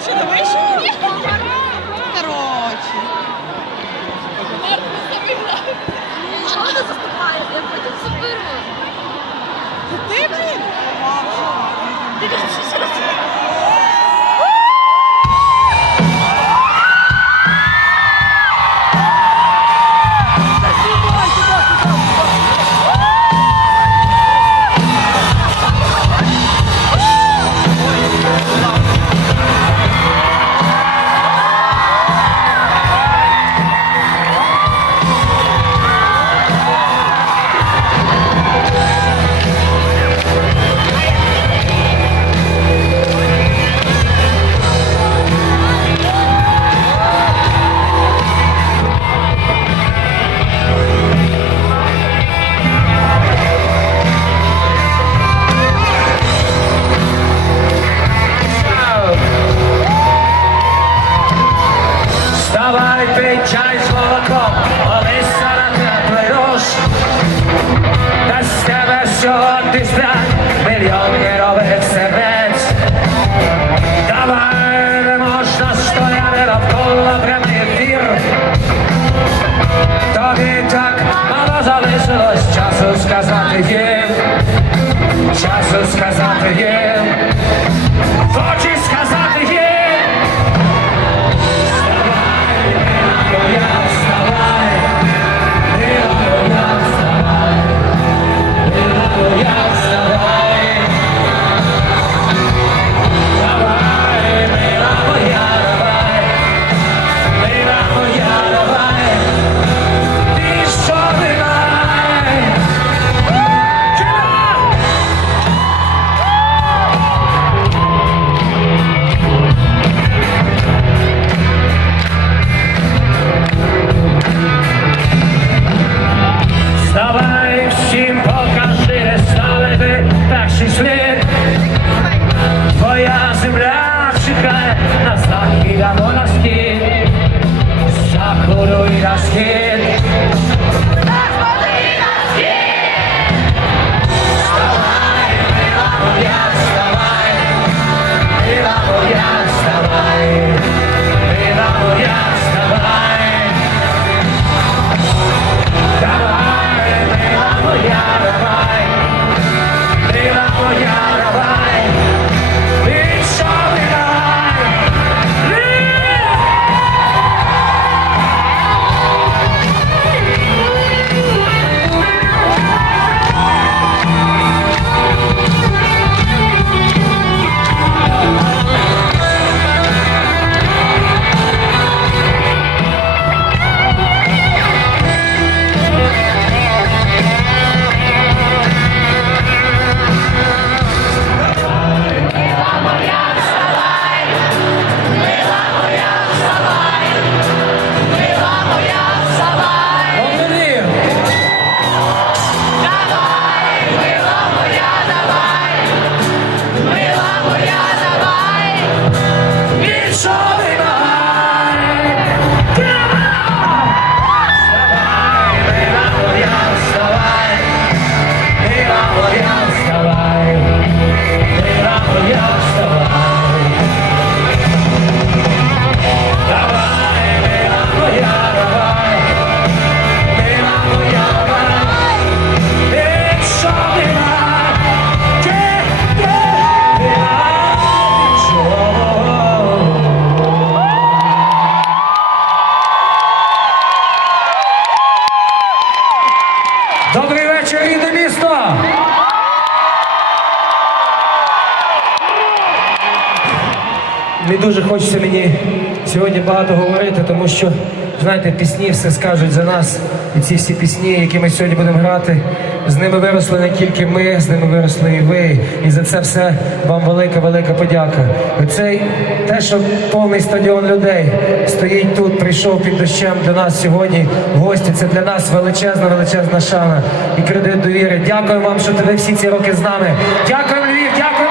Вище, не вище. Короче. Що ти заступаєш? Я потім. Тебе сьогодні сплять мільйон герових сердець. Давай, не можна стояти навколо прямий tak Тобі так мало залишилось часу сказати їм, scared. Рідне місто! Не дуже хочеться мені сьогодні багато говорити, тому що, знаєте, пісні все скажуть за нас. І ці всі пісні, які ми сьогодні будемо грати, з ними виросли не тільки ми, з ними виросли і ви. І за це все вам велика, велика подяка. Оцей те, що повний стадіон людей стоїть тут, прийшов під дощем до нас сьогодні в гості. Це для нас величезна, величезна шана і кредит довіри. Дякую вам, що ви всі ці роки з нами. Дякуємо, Львів, дякуємо